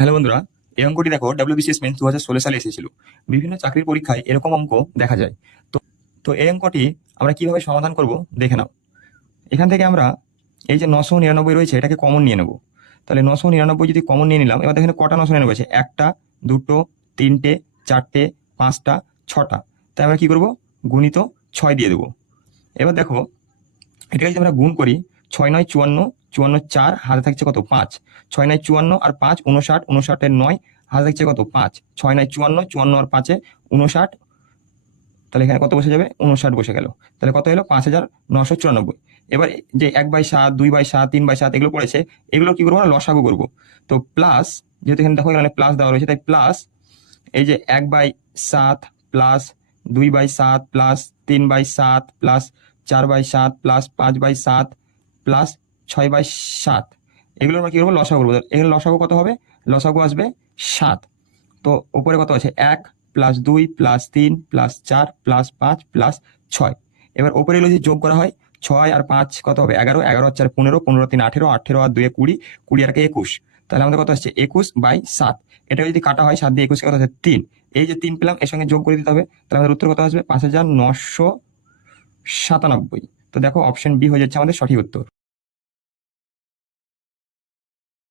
Hello বন্ধুরা, এই অঙ্কটি দেখো ডাব্লিউবিসিএস মেন্স 2016 সালে এসেছিল। বিভিন্ন চাকরির পরীক্ষায় এরকম অঙ্ক দেখা যায়। তো তো এই অঙ্কটি আমরা কিভাবে সমাধান করব দেখে নাও। এখান থেকে আমরা এই যে 999 রয়েছে এটাকে কমন নিয়ে নেব। তাহলে 999 যদি কমন নিয়ে নিলাম, এবার এখানে কটা 999 আছে? একটা, দুটো, তিনটে, চারটে, পাঁচটা, ছটা। তাই আমরা কি করব? গুণিত 6 দিয়ে দেবো। এবার দেখো, এটাকে যদি আমরা গুণ করি, 6 9 54, 54 4, হাতে থাকছে কত? 5। 6 9 54 আর 5 59, 59 9, হাতে থাকছে কত? 5। 6 9 54, 54 আর 5 59। তাহলে এখানে কত বসে যাবে? 59 বসে গেল। তাহলে কত হলো? 5994। এবার যে 1/7, 2/7, 3/7 এগুলো পড়েছে, এগুলো কি করবো? না লসাগু করবো। তো প্লাস, যেহেতু এখানে দেখো এখানে প্লাস দেওয়া রয়েছে, তাই প্লাস এই যে 1/7 plus 2/7 plus 3/7 plus 4/7 plus 5/7 plus 6/7, এগুলো আমরা কি করবো? লসাগু করবো। এখানে লসাগু কত হবে? লসাগু আসবে 7। তো উপরে কত আছে? 1 plus 2 plus 3 plus 4 plus 5 plus 6। এবার উপরে এগুলো যদি যোগ করা হয়, 6 আর 5 কত হবে? 11, 11 আর 4 15, 15 3 18, 18 আর 2 20, 20 আর 21। তাহলে আমাদের কত আসছে? 21/7। এটা যদি কাটা হয় 7 দিয়ে 21 কত আছে? 3। এই যে 3 পেলাম, এর সঙ্গে যোগ করে দিতে হবে। তাহলে আমাদের উত্তর কত আসবে? 5997। তো দেখো অপশন বি হয়ে যাচ্ছে আমাদের সঠিক উত্তর।